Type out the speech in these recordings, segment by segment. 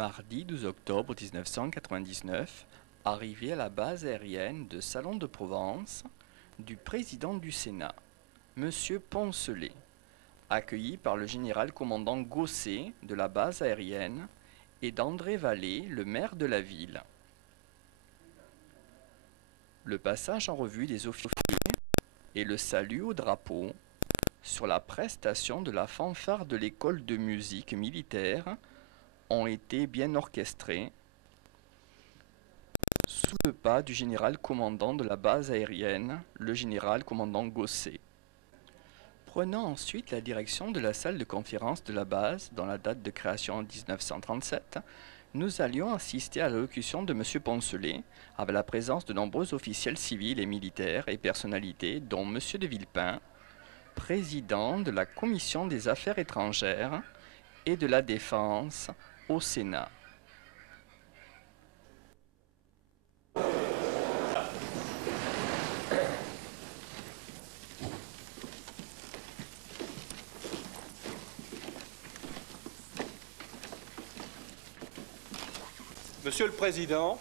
Mardi 12 octobre 1999, arrivé à la base aérienne de Salon de Provence du président du Sénat, M. Poncelet, accueilli par le général commandant Gosset de la base aérienne et d'André Vallée, le maire de la ville. Le passage en revue des officiers et le salut au drapeau sur la prestation de la fanfare de l'école de musique militaire ont été bien orchestrés sous le pas du général commandant de la base aérienne, le général commandant Gosset. Prenant ensuite la direction de la salle de conférence de la base, dans la date de création en 1937, nous allions assister à l'allocution de M. Poncelet, avec la présence de nombreux officiels civils et militaires et personnalités, dont M. de Villepin, président de la Commission des Affaires étrangères et de la Défense au Sénat. Monsieur le Président,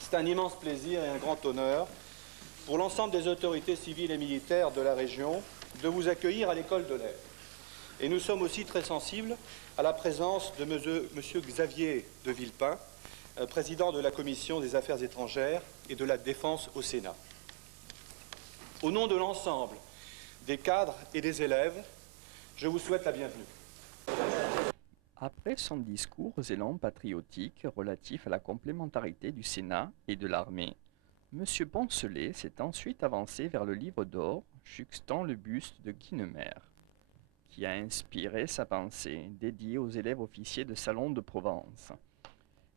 c'est un immense plaisir et un grand honneur pour l'ensemble des autorités civiles et militaires de la région de vous accueillir à l'École de l'air. Et nous sommes aussi très sensibles à la présence de Monsieur Xavier de Villepin, président de la Commission des Affaires étrangères et de la Défense au Sénat. Au nom de l'ensemble des cadres et des élèves, je vous souhaite la bienvenue. Après son discours aux élans patriotiques relatif à la complémentarité du Sénat et de l'armée, M. Poncelet s'est ensuite avancé vers le livre d'or juxtant le buste de Guynemer, qui a inspiré sa pensée dédiée aux élèves officiers de Salon de Provence.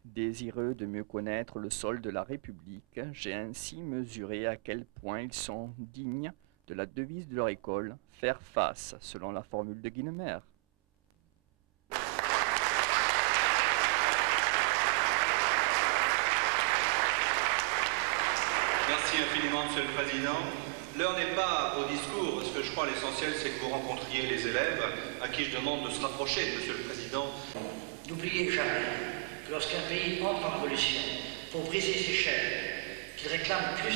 Désireux de mieux connaître le sol de la République, j'ai ainsi mesuré à quel point ils sont dignes de la devise de leur école, faire face, selon la formule de Guynemer. Merci infiniment, Monsieur le Président. L'heure n'est pas au discours, parce que je crois l'essentiel, c'est que vous rencontriez les élèves, à qui je demande de se rapprocher, Monsieur le Président. N'oubliez jamais que lorsqu'un pays entre en révolution pour briser ses chaînes, qu'il réclame plus,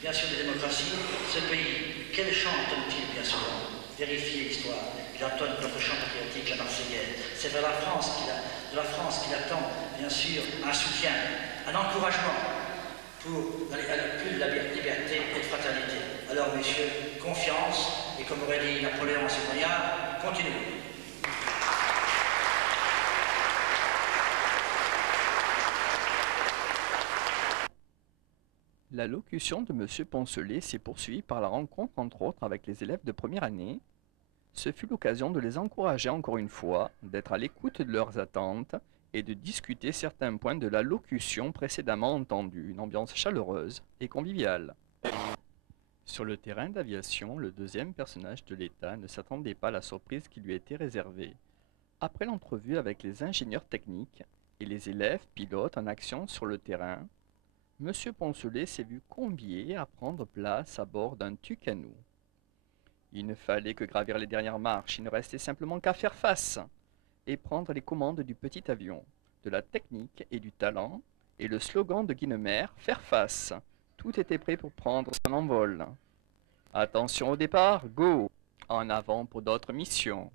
bien sûr, de démocratie, ce pays, quel chant entonne-t-il bien souvent? Vérifiez l'histoire. Il entonne notre chant patriotique, la Marseillaise. C'est de la France qu'il attend, bien sûr, un soutien, un encouragement pour aller à plus de la liberté et de fraternité. Alors, messieurs, confiance, et comme aurait dit Napoléon à ses moyens, continuez. L'allocution de M. Poncelet s'est poursuivie par la rencontre, entre autres, avec les élèves de première année. Ce fut l'occasion de les encourager encore une fois, d'être à l'écoute de leurs attentes et de discuter certains points de l'allocution précédemment entendue, une ambiance chaleureuse et conviviale. Sur le terrain d'aviation, le deuxième personnage de l'État ne s'attendait pas à la surprise qui lui était réservée. Après l'entrevue avec les ingénieurs techniques et les élèves pilotes en action sur le terrain, M. Poncelet s'est vu convié à prendre place à bord d'un Tucano. Il ne fallait que gravir les dernières marches, il ne restait simplement qu'à faire face et prendre les commandes du petit avion, de la technique et du talent, et le slogan de Guynemer, faire face. Tout était prêt pour prendre son envol. Attention au départ, go! En avant pour d'autres missions.